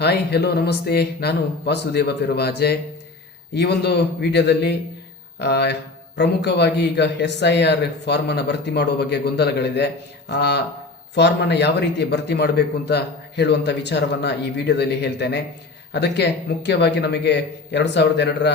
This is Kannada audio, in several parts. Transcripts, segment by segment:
ಹಾಯ್ ಹೆಲೋ ನಮಸ್ತೆ. ನಾನು ವಾಸುದೇವ ಪೆರುವಾಜೆ. ಈ ಒಂದು ವಿಡಿಯೋದಲ್ಲಿ ಆ, ಪ್ರಮುಖವಾಗಿ ಈಗ SIR ಫಾರ್ಮನ್ನು ಭರ್ತಿ ಮಾಡುವ ಬಗ್ಗೆ ಗೊಂದಲಗಳಿದೆ. ಆ ಫಾರ್ಮನ್ನು ಯಾವ ರೀತಿ ಭರ್ತಿ ಮಾಡಬೇಕು ಅಂತ ಹೇಳುವಂಥ ವಿಚಾರವನ್ನು ಈ ವಿಡಿಯೋದಲ್ಲಿ ಹೇಳ್ತೇನೆ. ಅದಕ್ಕೆ ಮುಖ್ಯವಾಗಿ ನಮಗೆ 2002ರ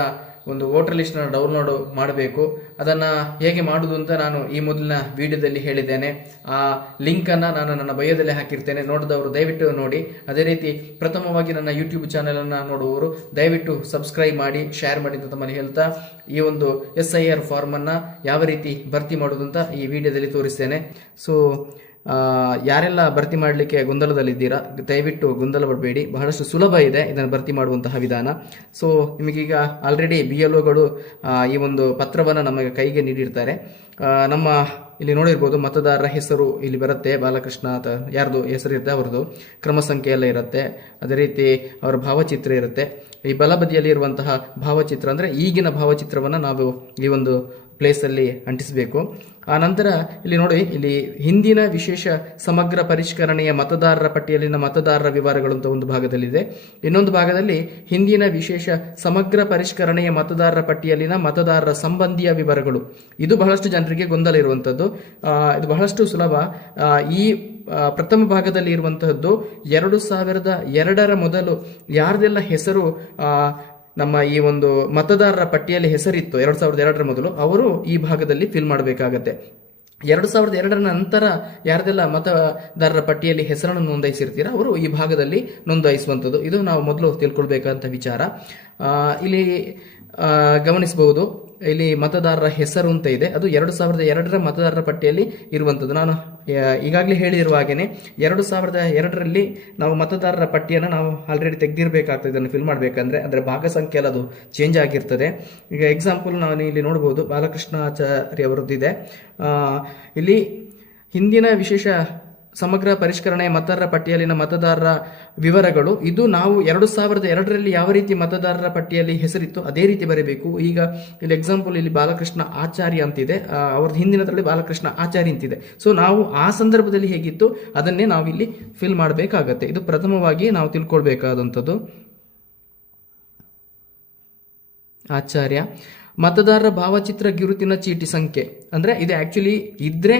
ಒಂದು ವೋಟರ್ ಲಿಸ್ಟ್ನ ಡೌನ್ಲೋಡ್ ಮಾಡಬೇಕು. ಅದನ್ನು ಹೇಗೆ ಮಾಡುವುದು ಅಂತ ನಾನು ಈ ಮೊದಲಿನ ವಿಡಿಯೋದಲ್ಲಿ ಹೇಳಿದ್ದೇನೆ. ಆ ಲಿಂಕನ್ನು ನಾನು ನನ್ನ ಬಯೋದಲ್ಲಿ ಹಾಕಿರ್ತೇನೆ. ನೋಡಿದವರು ದಯವಿಟ್ಟು ನೋಡಿ. ಅದೇ ರೀತಿ ಪ್ರಥಮವಾಗಿ ನನ್ನ ಯೂಟ್ಯೂಬ್ ಚಾನಲನ್ನು ನೋಡುವವರು ದಯವಿಟ್ಟು ಸಬ್ಸ್ಕ್ರೈಬ್ ಮಾಡಿ, ಶೇರ್ ಮಾಡಿ ಅಂತ ತಮ್ಮಲ್ಲಿ ಹೇಳ್ತಾ, ಈ ಒಂದು SIR ಫಾರ್ಮನ್ನು ಯಾವ ರೀತಿ ಭರ್ತಿ ಮಾಡೋದು ಅಂತ ಈ ವಿಡಿಯೋದಲ್ಲಿ ತೋರಿಸ್ತೇನೆ. ಸೊ ಯಾರೆಲ್ಲ ಭರ್ತಿ ಮಾಡಲಿಕ್ಕೆ ಗೊಂದಲದಲ್ಲಿದ್ದೀರಾ, ದಯವಿಟ್ಟು ಗೊಂದಲ ಪಡಬೇಡಿ. ಬಹಳಷ್ಟು ಸುಲಭ ಇದೆ ಇದನ್ನು ಭರ್ತಿ ಮಾಡುವಂತಹ ವಿಧಾನ. ಸೊ ನಿಮಗೀಗ ಆಲ್ರೆಡಿ BLOಗಳು ಈ ಒಂದು ಪತ್ರವನ್ನು ನಮಗೆ ಕೈಗೆ ನೀಡಿರ್ತಾರೆ. ನಮ್ಮ ಇಲ್ಲಿ ನೋಡಿರ್ಬೋದು, ಮತದಾರರ ಹೆಸರು ಇಲ್ಲಿ ಬರುತ್ತೆ, ಬಾಲಕೃಷ್ಣ ಯಾರ್ದು ಹೆಸರು ಇರುತ್ತೆ ಅವ್ರದ್ದು, ಕ್ರಮ ಸಂಖ್ಯೆ ಎಲ್ಲ ಇರುತ್ತೆ. ಅದೇ ರೀತಿ ಅವರ ಭಾವಚಿತ್ರ ಇರುತ್ತೆ. ಈ ಬಲಬದಿಯಲ್ಲಿ ಇರುವಂತಹ ಭಾವಚಿತ್ರ ಅಂದರೆ ಈಗಿನ ಭಾವಚಿತ್ರವನ್ನು ನಾವು ಈ ಒಂದು ಪ್ಲೇಸಲ್ಲಿ ಅಂಟಿಸಬೇಕು. ಆ ನಂತರ ಇಲ್ಲಿ ನೋಡಿ, ಇಲ್ಲಿ ಹಿಂದಿನ ವಿಶೇಷ ಸಮಗ್ರ ಪರಿಷ್ಕರಣೆಯ ಮತದಾರರ ಪಟ್ಟಿಯಲ್ಲಿನ ಮತದಾರರ ವಿವರಗಳು ಅಂತ ಒಂದು ಭಾಗದಲ್ಲಿದೆ. ಇನ್ನೊಂದು ಭಾಗದಲ್ಲಿ ಹಿಂದಿನ ವಿಶೇಷ ಸಮಗ್ರ ಪರಿಷ್ಕರಣೆಯ ಮತದಾರರ ಪಟ್ಟಿಯಲ್ಲಿನ ಮತದಾರರ ಸಂಬಂಧಿಯ ವಿವರಗಳು. ಇದು ಬಹಳಷ್ಟು ಜನರಿಗೆ ಗೊಂದಲ ಇರುವಂಥದ್ದು. ಇದು ಬಹಳಷ್ಟು ಸುಲಭ. ಈ ಪ್ರಥಮ ಭಾಗದಲ್ಲಿ ಇರುವಂತಹದ್ದು 2002ರ ಮೊದಲು ಯಾರ್ದೆಲ್ಲ ಹೆಸರು ನಮ್ಮ ಈ ಒಂದು ಮತದಾರರ ಪಟ್ಟಿಯಲ್ಲಿ ಹೆಸರಿತ್ತು 2002ರ ಮೊದಲು, ಅವರು ಈ ಭಾಗದಲ್ಲಿ ಫಿಲ್ ಮಾಡಬೇಕಾಗತ್ತೆ. 2002ರ ನಂತರ ಯಾರ್ದೆಲ್ಲ ಮತದಾರರ ಪಟ್ಟಿಯಲ್ಲಿ ಹೆಸರನ್ನು ನೋಂದಾಯಿಸಿರ್ತೀರ ಅವರು ಈ ಭಾಗದಲ್ಲಿ ನೋಂದಾಯಿಸುವಂಥದ್ದು. ಇದು ನಾವು ಮೊದಲು ತಿಳ್ಕೊಳ್ಬೇಕಂತ ವಿಚಾರ. ಇಲ್ಲಿ ಗಮನಿಸಬಹುದು, ಇಲ್ಲಿ ಮತದಾರರ ಹೆಸರು ಅಂತ ಇದೆ, ಅದು 2002ರ ಮತದಾರರ ಪಟ್ಟಿಯಲ್ಲಿ ಇರುವಂಥದ್ದು. ನಾನು ಈಗಾಗಲೇ ಹೇಳಿರುವ ಹಾಗೇನೆ 2002ರಲ್ಲಿ ನಾವು ಮತದಾರರ ಪಟ್ಟಿಯನ್ನು ನಾವು ಆಲ್ರೆಡಿ ತೆಗೆದಿರಬೇಕಾಗ್ತದೆ. ಇದನ್ನು ಫಿಲ್ ಮಾಡಬೇಕಂದ್ರೆ ಅಂದರೆ ಭಾಗ ಸಂಖ್ಯೆ ಎಲ್ಲ ಅದು ಚೇಂಜ್ ಆಗಿರ್ತದೆ. ಈಗ ಎಕ್ಸಾಂಪಲ್ ನಾನು ಇಲ್ಲಿ ನೋಡ್ಬೋದು, ಬಾಲಕೃಷ್ಣಾಚಾರ್ಯ ಅವರದ್ದಿದೆ. ಇಲ್ಲಿ ಹಿಂದಿನ ವಿಶೇಷ ಸಮಗ್ರ ಪರಿಷ್ಕರಣೆಯ ಮತದಾರರ ಪಟ್ಟಿಯಲ್ಲಿನ ಮತದಾರರ ವಿವರಗಳು. ಇದು ನಾವು 2002ರಲ್ಲಿ ಯಾವ ರೀತಿ ಮತದಾರರ ಪಟ್ಟಿಯಲ್ಲಿ ಹೆಸರಿತ್ತು ಅದೇ ರೀತಿ ಬರೀಬೇಕು. ಈಗ ಇಲ್ಲಿ ಎಕ್ಸಾಂಪಲ್ ಇಲ್ಲಿ ಬಾಲಕೃಷ್ಣ ಆಚಾರ್ಯ ಅಂತಿದೆ, ಅವ್ರದ್ದು ಹಿಂದಿನದರಲ್ಲಿ ಬಾಲಕೃಷ್ಣ ಆಚಾರ್ಯ ಅಂತಿದೆ. ಸೊ ನಾವು ಆ ಸಂದರ್ಭದಲ್ಲಿ ಹೇಗಿತ್ತು ಅದನ್ನೇ ನಾವು ಇಲ್ಲಿ ಫಿಲ್ ಮಾಡಬೇಕಾಗತ್ತೆ. ಇದು ಪ್ರಥಮವಾಗಿ ನಾವು ತಿಳ್ಕೊಳ್ಬೇಕಾದಂಥದ್ದು. ಆಚಾರ್ಯ. ಮತದಾರರ ಭಾವಚಿತ್ರ ಗುರುತಿನ ಚೀಟಿ ಸಂಖ್ಯೆ ಅಂದ್ರೆ ಇದು ಆಕ್ಚುಲಿ ಇದ್ರೆ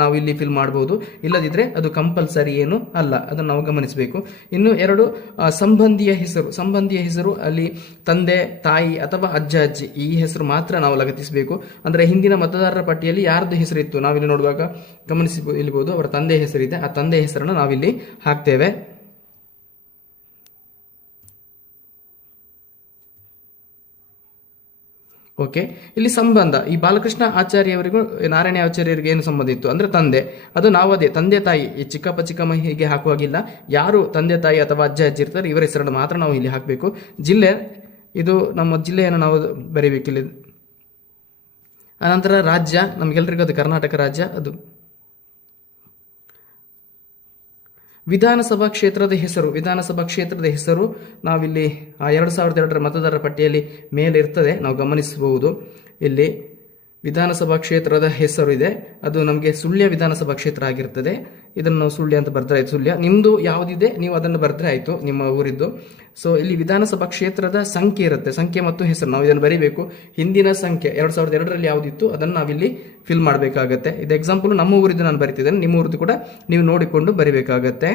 ನಾವು ಇಲ್ಲಿ ಫಿಲ್ ಮಾಡಬಹುದು, ಇಲ್ಲದಿದ್ರೆ ಅದು ಕಂಪಲ್ಸರಿ ಏನು ಅಲ್ಲ, ಅದನ್ನು ನಾವು ಗಮನಿಸಬೇಕು. ಇನ್ನು 2 ಸಂಬಂಧಿಯ ಹೆಸರು. ಸಂಬಂಧಿಯ ಹೆಸರು ಅಲ್ಲಿ ತಂದೆ, ತಾಯಿ ಅಥವಾ ಅಜ್ಜ ಅಜ್ಜಿ ಈ ಹೆಸರು ಮಾತ್ರ ನಾವು ಲಗತ್ತಿಸಬೇಕು. ಅಂದ್ರೆ ಹಿಂದಿನ ಮತದಾರರ ಪಟ್ಟಿಯಲ್ಲಿ ಯಾರ್ದು ಹೆಸರಿತ್ತು ನಾವಿಲ್ಲಿ ನೋಡುವಾಗ ಗಮನಿಸಬಹುದು, ಅವರ ತಂದೆ ಹೆಸರಿದೆ, ಆ ತಂದೆ ಹೆಸರನ್ನು ನಾವಿಲ್ಲಿ ಹಾಕ್ತೇವೆ. ಓಕೆ, ಇಲ್ಲಿ ಸಂಬಂಧ, ಈ ಬಾಲಕೃಷ್ಣ ಆಚಾರ್ಯವರಿಗೂ ನಾರಾಯಣ ಆಚಾರ್ಯರಿಗೆ ಏನು ಸಂಬಂಧ ಇತ್ತು ಅಂದ್ರೆ ತಂದೆ. ಅದು ನಾವು ಅದೇ ತಂದೆ ತಾಯಿ, ಈ ಚಿಕ್ಕಪ್ಪ ಚಿಕ್ಕಮ್ಮ ಹೀಗೆ ಹಾಕುವಾಗಿಲ್ಲ. ಯಾರು ತಂದೆ ತಾಯಿ ಅಥವಾ ಅಜ್ಜ ಅಜ್ಜಿ ಇರ್ತಾರೆ ಇವರ ಹೆಸರನ್ನು ಮಾತ್ರ ನಾವು ಇಲ್ಲಿ ಹಾಕಬೇಕು. ಜಿಲ್ಲೆ, ಇದು ನಮ್ಮ ಜಿಲ್ಲೆಯನ್ನು ನಾವು ಬರೀಬೇಕಿಲ್ಲ. ಅನಂತರ ರಾಜ್ಯ, ನಮಗೆಲ್ಲರಿಗೂ ಅದು ಕರ್ನಾಟಕ ರಾಜ್ಯ. ಅದು ವಿಧಾನಸಭಾ ಕ್ಷೇತ್ರದ ಹೆಸರು. ವಿಧಾನಸಭಾ ಕ್ಷೇತ್ರದ ಹೆಸರು ನಾವಿಲ್ಲಿ 2002ರ ಮತದಾರರ ಪಟ್ಟಿಯಲ್ಲಿ ಮೇಲೆ ಇರ್ತದೆ, ನಾವು ಗಮನಿಸಬಹುದು. ಇಲ್ಲಿ ವಿಧಾನಸಭಾ ಕ್ಷೇತ್ರದ ಹೆಸರು ಇದೆ, ಅದು ನಮಗೆ ಸುಳ್ಯ ವಿಧಾನಸಭಾ ಕ್ಷೇತ್ರ ಆಗಿರ್ತದೆ. ಇದನ್ನು ನಾವು ಸುಳ್ಯ ಅಂತ ಬರೆದ್ರೆ ಆಯ್ತು. ಸುಳ್ಯ ನಿಮ್ದು ಯಾವುದಿದೆ ನೀವು ಅದನ್ನು ಬರೆದ್ರೆ ಆಯ್ತು, ನಿಮ್ಮ ಊರಿದ್ದು. ಸೊ ಇಲ್ಲಿ ವಿಧಾನಸಭಾ ಕ್ಷೇತ್ರದ ಸಂಖ್ಯೆ ಇರುತ್ತೆ, ಸಂಖ್ಯೆ ಮತ್ತು ಹೆಸರು ನಾವು ಇದನ್ನು ಬರೀಬೇಕು. ಹಿಂದಿನ ಸಂಖ್ಯೆ 2002ರಲ್ಲಿ ಯಾವುದಿತ್ತು ಅದನ್ನು ನಾವಿಲ್ಲಿ ಫಿಲ್ ಮಾಡಬೇಕಾಗತ್ತೆ. ಇದು ಎಕ್ಸಾಂಪಲ್ ನಮ್ಮ ಊರಿದ್ದು ನಾನು ಬರಿತಿದ್ದೇನೆ, ನಿಮ್ಮ ಊರಿದ್ದು ಕೂಡ ನೀವು ನೋಡಿಕೊಂಡು ಬರಿಬೇಕಾಗತ್ತೆ.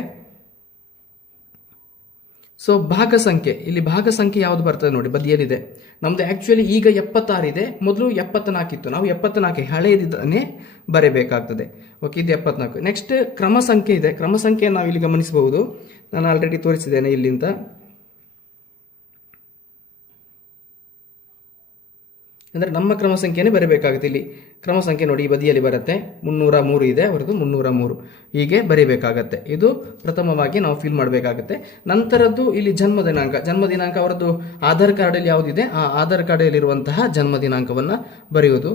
ಸೊ ಭಾಗ ಸಂಖ್ಯೆ, ಇಲ್ಲಿ ಭಾಗ ಸಂಖ್ಯೆ ಯಾವುದು ಬರ್ತದೆ ನೋಡಿ, ಬದಿಯಲ್ಲಿದೆ. ನಮ್ದು ಆಕ್ಚುಲಿ ಈಗ 76 ಇದೆ, ಮೊದಲು 74 ಇತ್ತು. ನಾವು 74 ಹಳೆಯದನ್ನೇ ಬರೀಬೇಕಾಗ್ತದೆ. ಓಕೆ, ಇದು 74. ನೆಕ್ಸ್ಟ್ ಕ್ರಮ ಸಂಖ್ಯೆ ಇದೆ. ಕ್ರಮ ಸಂಖ್ಯೆ ನಾವು ಇಲ್ಲಿ ಗಮನಿಸಬಹುದು, ನಾನು ಆಲ್ರೆಡಿ ತೋರಿಸಿದ್ದೇನೆ ಇಲ್ಲಿಂದ. ಅಂದರೆ ನಮ್ಮ ಕ್ರಮ ಸಂಖ್ಯೆನೇ ಬರೀಬೇಕಾಗುತ್ತೆ. ಇಲ್ಲಿ ಕ್ರಮ ಸಂಖ್ಯೆ ನೋಡಿ, ಈ ಬದಿಯಲ್ಲಿ ಬರುತ್ತೆ, 303 ಇದೆ ಅವರದ್ದು, 303 ಹೀಗೆ ಬರೀಬೇಕಾಗತ್ತೆ. ಇದು ಪ್ರಥಮವಾಗಿ ನಾವು ಫಿಲ್ ಮಾಡಬೇಕಾಗುತ್ತೆ. ನಂತರದ್ದು ಇಲ್ಲಿ ಜನ್ಮ ದಿನಾಂಕ. ಜನ್ಮ ದಿನಾಂಕ ಅವರದ್ದು ಆಧಾರ್ ಕಾರ್ಡಲ್ಲಿ ಯಾವುದಿದೆ ಆ ಆಧಾರ್ ಕಾರ್ಡಲ್ಲಿರುವಂತಹ ಜನ್ಮ ದಿನಾಂಕವನ್ನು ಬರೆಯುವುದು.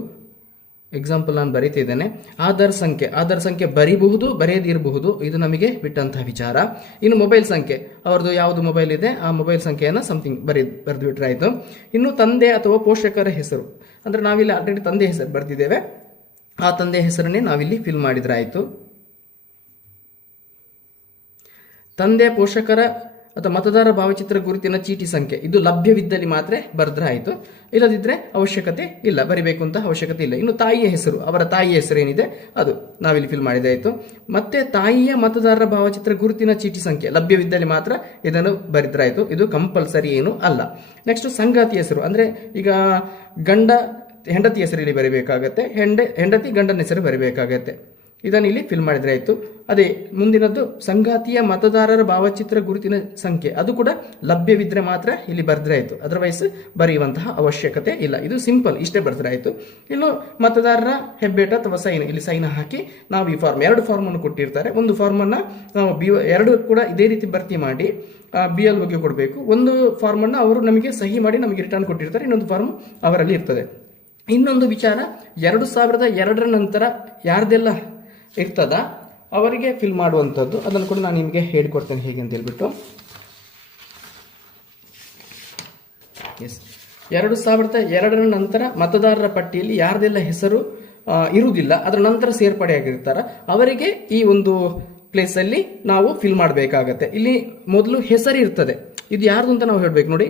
ಎಕ್ಸಾಂಪಲ್ ನಾನು ಬರೀತಿದ್ದೇನೆ. ಆಧಾರ್ ಸಂಖ್ಯೆ ಬರೀಬಹುದು, ಬರೆಯದಿರಬಹುದು, ಇದು ನಮಗೆ ಬಿಟ್ಟಂತಹ ವಿಚಾರ. ಇನ್ನು ಮೊಬೈಲ್ ಸಂಖ್ಯೆ, ಅವ್ರದ್ದು ಯಾವುದು ಮೊಬೈಲ್ ಇದೆ ಆ ಮೊಬೈಲ್ ಸಂಖ್ಯೆಯನ್ನು ಸಮಥಿಂಗ್ ಬರೆದು ಬಿಟ್ರೆ ಆಯಿತು. ಇನ್ನು ತಂದೆ ಅಥವಾ ಪೋಷಕರ ಹೆಸರು, ಅಂದರೆ ನಾವಿಲ್ಲಿ ಆಲ್ರೆಡಿ ತಂದೆ ಹೆಸರು ಬರೆದಿದ್ದೇವೆ, ಆ ತಂದೆ ಹೆಸರನ್ನೇ ನಾವಿಲ್ಲಿ ಫಿಲ್ ಮಾಡಿದ್ರೆ ಆಯಿತು. ತಂದೆ ಪೋಷಕರ ಅಥವಾ ಮತದಾರ ಭಾವಚಿತ್ರ ಗುರುತಿನ ಚೀಟಿ ಸಂಖ್ಯೆ ಇದು ಲಭ್ಯವಿದ್ದಲ್ಲಿ ಮಾತ್ರ ಬರೆದ್ರೆ ಆಯಿತು, ಇಲ್ಲದಿದ್ದರೆ ಅವಶ್ಯಕತೆ ಇಲ್ಲ, ಬರಿಬೇಕು ಅಂತ ಅವಶ್ಯಕತೆ ಇಲ್ಲ. ಇನ್ನು ತಾಯಿಯ ಹೆಸರು, ಅವರ ತಾಯಿಯ ಹೆಸರು ಏನಿದೆ ಅದು ನಾವಿಲ್ಲಿ ಫಿಲ್ ಮಾಡಿದೆ ಆಯಿತು. ಮತ್ತೆ ತಾಯಿಯ ಮತದಾರರ ಭಾವಚಿತ್ರ ಗುರುತಿನ ಚೀಟಿ ಸಂಖ್ಯೆ ಲಭ್ಯವಿದ್ದಲ್ಲಿ ಮಾತ್ರ ಇದನ್ನು ಬರೆದ್ರಾಯ್ತು, ಇದು ಕಂಪಲ್ಸರಿ ಏನು ಅಲ್ಲ. ನೆಕ್ಸ್ಟ್ ಸಂಗಾತಿ ಹೆಸರು, ಅಂದ್ರೆ ಈಗ ಗಂಡ ಹೆಂಡತಿ ಹೆಸರು ಇಲ್ಲಿ ಬರೀಬೇಕಾಗತ್ತೆ, ಹೆಂಡತಿ ಗಂಡನ ಹೆಸರು ಬರೀಬೇಕಾಗತ್ತೆ. ಇದನ್ನು ಇಲ್ಲಿ ಫಿಲ್ ಮಾಡಿದ್ರೆ ಆಯಿತು. ಅದೇ ಮುಂದಿನದ್ದು ಸಂಗಾತಿಯ ಮತದಾರರ ಭಾವಚಿತ್ರ ಗುರುತಿನ ಸಂಖ್ಯೆ, ಅದು ಕೂಡ ಲಭ್ಯವಿದ್ರೆ ಮಾತ್ರ ಇಲ್ಲಿ ಬರೆದ್ರೆ ಆಯಿತು, ಅದರ್ವೈಸ್ ಬರೆಯುವಂತಹ ಅವಶ್ಯಕತೆ ಇಲ್ಲ. ಇದು ಸಿಂಪಲ್, ಇಷ್ಟೇ ಬರೆದ್ರೆ ಆಯಿತು. ಇನ್ನು ಮತದಾರರ ಹೆಬ್ಬೆಟ ಅಥವಾ ಸೈನ್, ಇಲ್ಲಿ ಸೈನ್ ಹಾಕಿ ನಾವು ಈ ಫಾರ್ಮ್, 2 ಫಾರ್ಮ್ ಅನ್ನು ಕೊಟ್ಟಿರ್ತಾರೆ. ಒಂದು ಫಾರ್ಮ್ ಅನ್ನ ನಾವು ಎರಡು ಕೂಡ ಇದೇ ರೀತಿ ಭರ್ತಿ ಮಾಡಿ BLOಗೆ ಕೊಡಬೇಕು. ಒಂದು ಫಾರ್ಮ್ ಅನ್ನು ಅವರು ನಮಗೆ ಸಹಿ ಮಾಡಿ ನಮಗೆ ರಿಟರ್ನ್ ಕೊಟ್ಟಿರ್ತಾರೆ, ಇನ್ನೊಂದು ಫಾರ್ಮ್ ಅವರಲ್ಲಿ ಇರ್ತದೆ. ಇನ್ನೊಂದು ವಿಚಾರ, 2002 ನಂತರ ಯಾರ್ದೆಲ್ಲ ಇರ್ತದ ಅವರಿಗೆ ಫಿಲ್ ಮಾಡುವಂಥದ್ದು, ಅದನ್ನು ಕೂಡ ನಾನು ನಿಮಗೆ ಹೇಳಿಕೊಡ್ತೇನೆ ಹೇಗೆ ಅಂತ ಹೇಳ್ಬಿಟ್ಟು. ಎಸ್, 2002 ನಂತರ ಮತದಾರರ ಪಟ್ಟಿಯಲ್ಲಿ ಯಾರ್ದೆಲ್ಲ ಹೆಸರು ಇರುವುದಿಲ್ಲ, ಅದರ ನಂತರ ಸೇರ್ಪಡೆಯಾಗಿರ್ತಾರ ಅವರಿಗೆ ಈ ಒಂದು ಪ್ಲೇಸ್ ಅಲ್ಲಿ ನಾವು ಫಿಲ್ ಮಾಡಬೇಕಾಗತ್ತೆ. ಇಲ್ಲಿ ಮೊದಲು ಹೆಸರು ಇರ್ತದೆ, ಇದು ಯಾರ್ದು ಅಂತ ನಾವು ಹೇಳ್ಬೇಕು ನೋಡಿ.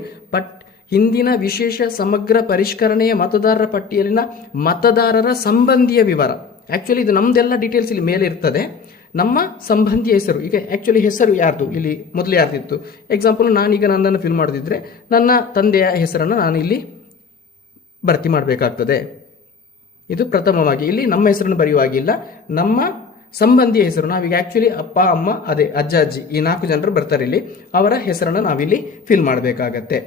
ಹಿಂದಿನ ವಿಶೇಷ ಸಮಗ್ರ ಪರಿಷ್ಕರಣೆಯ ಮತದಾರರ ಪಟ್ಟಿಯಲ್ಲಿನ ಮತದಾರರ ಸಂಬಂಧಿಯ ವಿವರ. ಆಕ್ಚುಲಿ ಇದು ನಮ್ದೆಲ್ಲ ಡೀಟೇಲ್ಸ್ ಇಲ್ಲಿ ಮೇಲೆ ಇರ್ತದೆ. ನಮ್ಮ ಸಂಬಂಧಿಯ ಹೆಸರು, ಈಗ ಆಕ್ಚುಲಿ ಹೆಸರು ಯಾರ್ದು ಇಲ್ಲಿ ಮೊದಲು ಯಾರ್ದಿತ್ತು, ಎಕ್ಸಾಂಪಲ್ ನಾನೀಗ ನನ್ನನ್ನು ಫಿಲ್ ಮಾಡದಿದ್ರೆ ನನ್ನ ತಂದೆಯ ಹೆಸರನ್ನು ನಾನು ಇಲ್ಲಿ ಭರ್ತಿ ಮಾಡಬೇಕಾಗ್ತದೆ. ಇದು ಪ್ರಥಮವಾಗಿ ಇಲ್ಲಿ ನಮ್ಮ ಹೆಸರನ್ನು ಬರೆಯುವಾಗಿಲ್ಲ, ನಮ್ಮ ಸಂಬಂಧಿಯ ಹೆಸರು. ನಾವೀಗ ಆಕ್ಚುಲಿ ಅಪ್ಪ ಅಮ್ಮ ಅದೇ ಅಜ್ಜ ಅಜ್ಜಿ ಈ 4 ಜನರು ಬರ್ತಾರೆ ಇಲ್ಲಿ, ಅವರ ಹೆಸರನ್ನು ನಾವಿಲ್ಲಿ ಫಿಲ್ ಮಾಡಬೇಕಾಗತ್ತೆ.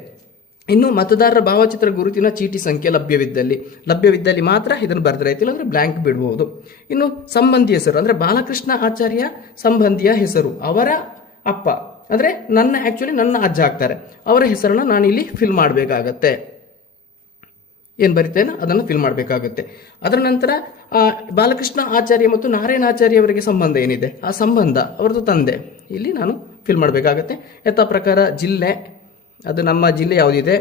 ಇನ್ನು ಮತದಾರರ ಭಾವಚಿತ್ರ ಗುರುತಿನ ಚೀಟಿ ಸಂಖ್ಯೆ ಲಭ್ಯವಿದ್ದಲ್ಲಿ ಮಾತ್ರ ಇದನ್ನು ಬರೆದ್ರೆ ಆಯ್ತು, ಇಲ್ಲಾಂದ್ರೆ ಬ್ಲಾಂಕ್ ಬಿಡಬಹುದು. ಇನ್ನು ಸಂಬಂಧಿ ಹೆಸರು ಅಂದ್ರೆ ಬಾಲಕೃಷ್ಣ ಆಚಾರ್ಯ ಸಂಬಂಧಿಯ ಹೆಸರು, ಅವರ ಅಪ್ಪ ಅಂದ್ರೆ ನನ್ನ ಅಜ್ಜ ಆಗ್ತಾರೆ, ಅವರ ಹೆಸರನ್ನು ನಾನು ಇಲ್ಲಿ ಫಿಲ್ ಮಾಡಬೇಕಾಗತ್ತೆ. ಏನ್ ಬರಿತೇನೆ ಅದನ್ನು ಫಿಲ್ ಮಾಡಬೇಕಾಗುತ್ತೆ. ಅದರ ನಂತರ ಬಾಲಕೃಷ್ಣ ಆಚಾರ್ಯ ಮತ್ತು ನಾರಾಯಣಾಚಾರ್ಯ ಅವರಿಗೆ ಸಂಬಂಧ ಏನಿದೆ, ಆ ಸಂಬಂಧ ಅವರದ್ದು ತಂದೆ ಇಲ್ಲಿ ನಾನು ಫಿಲ್ ಮಾಡಬೇಕಾಗತ್ತೆ. ಯಥಾ ಪ್ರಕಾರ ಜಿಲ್ಲೆ, ಅದು ನಮ್ಮ ಜಿಲ್ಲೆ ಯಾವುದಿದೆ,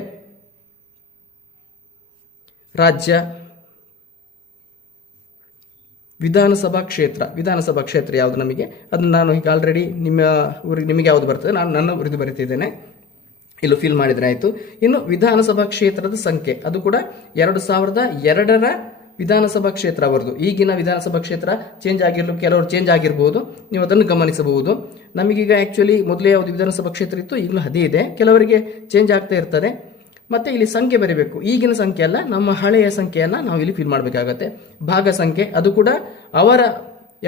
ರಾಜ್ಯ, ವಿಧಾನಸಭಾ ಕ್ಷೇತ್ರ ಯಾವುದು ನಮಗೆ, ಅದನ್ನು ನಾನು ಈಗ ಆಲ್ರೆಡಿ ನಿಮಗೆ ಯಾವುದು ಬರ್ತದೆ ನಾನು ನನ್ನ ಊರಿದು ಬರೀತಿದ್ದೇನೆ, ಇಲ್ಲೂ ಫಿಲ್ ಮಾಡಿದ್ರೆ ಆಯಿತು. ಇನ್ನು ವಿಧಾನಸಭಾ ಕ್ಷೇತ್ರದ ಸಂಖ್ಯೆ, ಅದು ಕೂಡ 2002 ವಿಧಾನಸಭಾ ಕ್ಷೇತ್ರ ಅವರದು. ಈಗಿನ ವಿಧಾನಸಭಾ ಕ್ಷೇತ್ರ ಚೇಂಜ್ ಕೆಲವರು ಚೇಂಜ್ ಆಗಿರ್ಬೋದು, ನೀವು ಅದನ್ನು ಗಮನಿಸಬಹುದು. ನಮಗೀಗ ಆಕ್ಚುಲಿ ಮೊದಲೇ ಯಾವುದು ವಿಧಾನಸಭಾ ಕ್ಷೇತ್ರ ಇತ್ತು, ಈಗಲೂ ಅದೇ ಇದೆ, ಕೆಲವರಿಗೆ ಚೇಂಜ್ ಆಗ್ತಾ ಇರ್ತದೆ. ಮತ್ತೆ ಇಲ್ಲಿ ಸಂಖ್ಯೆ ಬರೀಬೇಕು, ಈಗಿನ ಸಂಖ್ಯೆ ಅಲ್ಲ, ನಮ್ಮ ಹಳೆಯ ಸಂಖ್ಯೆಯನ್ನ ನಾವು ಇಲ್ಲಿ ಫಿಲ್ ಮಾಡಬೇಕಾಗತ್ತೆ. ಭಾಗ ಸಂಖ್ಯೆ, ಅದು ಕೂಡ ಅವರ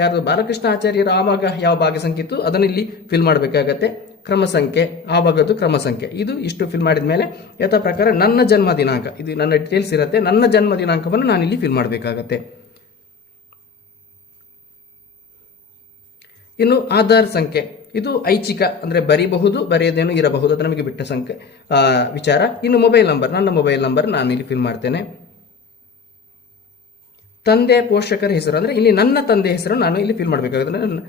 ಯಾರು ಬಾಲಕೃಷ್ಣ ಆಚಾರ್ಯರ ಆವಾಗ ಯಾವ ಭಾಗ ಸಂಖ್ಯೆ ಇತ್ತು ಅದನ್ನು ಇಲ್ಲಿ ಫಿಲ್ ಮಾಡಬೇಕಾಗತ್ತೆ. ಕ್ರಮ ಸಂಖ್ಯೆ, ಆವಾಗದ್ದು ಕ್ರಮ ಸಂಖ್ಯೆ, ಇದು ಇಷ್ಟು ಫಿಲ್ ಮಾಡಿದ ಮೇಲೆ ಯಥಾ ಪ್ರಕಾರ ನನ್ನ ಜನ್ಮ ದಿನಾಂಕ, ಇದು ನನ್ನ ಡೀಟೇಲ್ಸ್ ಇರುತ್ತೆ, ನನ್ನ ಜನ್ಮ ದಿನಾಂಕವನ್ನು ನಾನು ಇಲ್ಲಿ ಫಿಲ್ ಮಾಡಬೇಕಾಗತ್ತೆ. ಇನ್ನು ಆಧಾರ್ ಸಂಖ್ಯೆ, ಇದು ಐಚ್ಛಿಕ, ಅಂದ್ರೆ ಬರೀಬಹುದು ಬರೆಯದೇನು ಇರಬಹುದು, ಅದು ನಮಗೆ ಬಿಟ್ಟ ಸಂಖ್ಯೆ ವಿಚಾರ. ಇನ್ನು ಮೊಬೈಲ್ ನಂಬರ್, ನನ್ನ ಮೊಬೈಲ್ ನಂಬರ್ ನಾನು ಇಲ್ಲಿ ಫಿಲ್ ಮಾಡ್ತೇನೆ. ತಂದೆ ಪೋಷಕರ ಹೆಸರು, ಅಂದ್ರೆ ಇಲ್ಲಿ ನನ್ನ ತಂದೆ ಹೆಸರು ನಾನು ಇಲ್ಲಿ ಫಿಲ್ ಮಾಡಬೇಕಾಗುತ್ತೆ.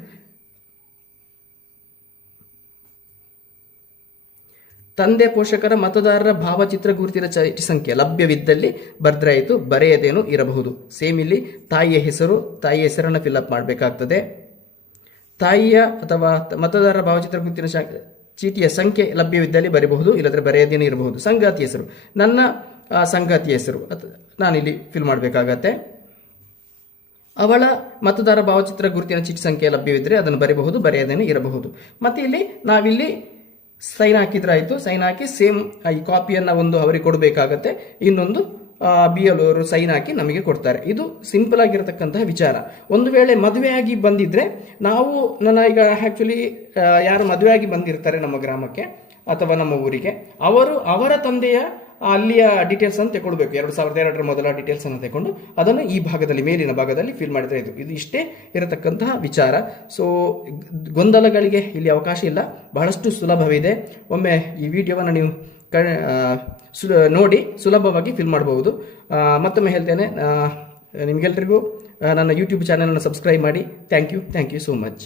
ತಂದೆ ಪೋಷಕರ ಮತದಾರರ ಭಾವಚಿತ್ರ ಗುರುತಿನ ಚೀಟಿ ಸಂಖ್ಯೆ ಲಭ್ಯವಿದ್ದಲ್ಲಿ ಬರ್ದ್ರೆ ಆಯಿತು, ಬರೆಯದೇನು ಇರಬಹುದು. ಸೇಮ್ ಇಲ್ಲಿ ತಾಯಿಯ ಹೆಸರನ್ನು ಫಿಲ್ ಅಪ್ ಮಾಡಬೇಕಾಗ್ತದೆ. ತಾಯಿಯ ಅಥವಾ ಮತದಾರರ ಭಾವಚಿತ್ರ ಗುರುತಿನ ಚೀಟಿಯ ಸಂಖ್ಯೆ ಲಭ್ಯವಿದ್ದಲ್ಲಿ ಬರೆಯಬಹುದು, ಇಲ್ಲದ್ರೆ ಬರೆಯದೇನು ಇರಬಹುದು. ಸಂಗಾತಿ ಹೆಸರು, ನನ್ನ ಸಂಗಾತಿಯ ಹೆಸರು ನಾನಿಲ್ಲಿ ಫಿಲ್ ಮಾಡಬೇಕಾಗತ್ತೆ. ಅವಳ ಮತದಾರ ಭಾವಚಿತ್ರ ಗುರುತಿನ ಚೀಟಿ ಸಂಖ್ಯೆ ಲಭ್ಯವಿದ್ದರೆ ಅದನ್ನು ಬರೆಯಬಹುದು, ಬರೆಯದೇನು ಇರಬಹುದು. ಮತ್ತೆ ಇಲ್ಲಿ ನಾವಿಲ್ಲಿ ಸೈನ್ ಹಾಕಿದ್ರೆ ಆಯಿತು, ಸೈನ್ ಹಾಕಿ ಸೇಮ್ ಈ ಕಾಪಿಯನ್ನು ಒಂದು ಅವರಿಗೆ ಕೊಡಬೇಕಾಗತ್ತೆ, ಇನ್ನೊಂದು BLO ಅವರು ಸೈನ್ ಹಾಕಿ ನಮಗೆ ಕೊಡ್ತಾರೆ. ಇದು ಸಿಂಪಲ್ ಆಗಿರತಕ್ಕಂತಹ ವಿಚಾರ. ಒಂದು ವೇಳೆ ಮದುವೆಯಾಗಿ ಬಂದಿದ್ರೆ ನಾವು ಈಗ ಆಕ್ಚುಲಿ ಯಾರು ಮದುವೆಯಾಗಿ ಬಂದಿರ್ತಾರೆ ನಮ್ಮ ಗ್ರಾಮಕ್ಕೆ ಅಥವಾ ನಮ್ಮ ಊರಿಗೆ, ಅವರ ತಂದೆಯ ಅಲ್ಲಿಯ ಡೀಟೇಲ್ಸ್ ಅನ್ನು ತಗೊಳ್ಬೇಕು. 2002 ಮೊದಲ ಡೀಟೇಲ್ಸ್ ಅನ್ನು ತಗೊಂಡು ಅದನ್ನು ಈ ಭಾಗದಲ್ಲಿ ಮೇಲಿನ ಭಾಗದಲ್ಲಿ ಫಿಲ್ ಮಾಡಿದ್ರೆ ಇದು ಇಷ್ಟೇ ಇರತಕ್ಕಂತಹ ವಿಚಾರ. ಸೊ ಗೊಂದಲಗಳಿಗೆ ಇಲ್ಲಿ ಅವಕಾಶ ಇಲ್ಲ, ಬಹಳಷ್ಟು ಸುಲಭವಿದೆ. ಒಮ್ಮೆ ಈ ವಿಡಿಯೋವನ್ನು ನೀವು ನೋಡಿ ಸುಲಭವಾಗಿ ಫಿಲ್ ಮಾಡಬಹುದು. ಮತ್ತೊಮ್ಮೆ ಹೇಳ್ತೇನೆ, ನಿಮಗೆಲ್ಲರಿಗೂ ನನ್ನ ಯೂಟ್ಯೂಬ್ ಚಾನಲನ್ನು ಸಬ್ಸ್ಕ್ರೈಬ್ ಮಾಡಿ. Thank you so much.